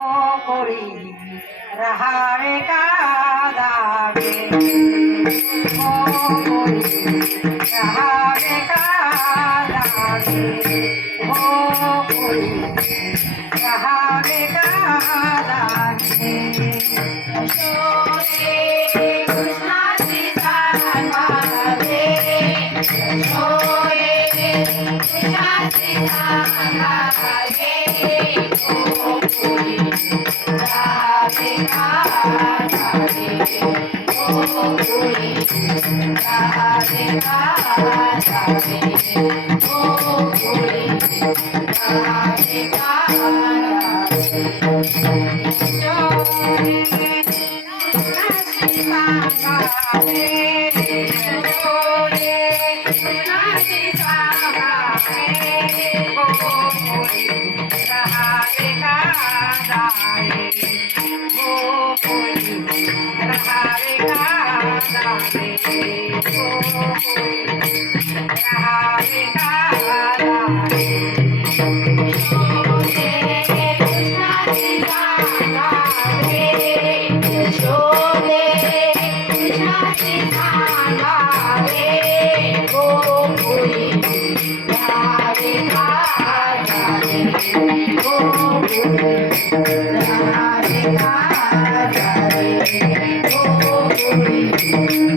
করি রাহারে কাদাবে করি রাহারে কাদাবে ও করি রাহারে কাদাবে Hare Hare Thank you.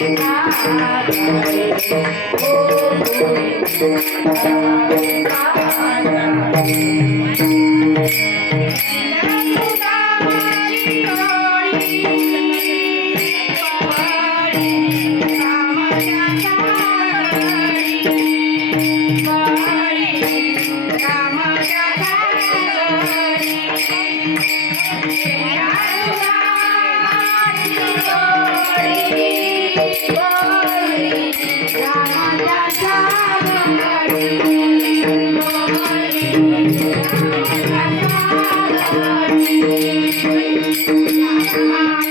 Yeah. da.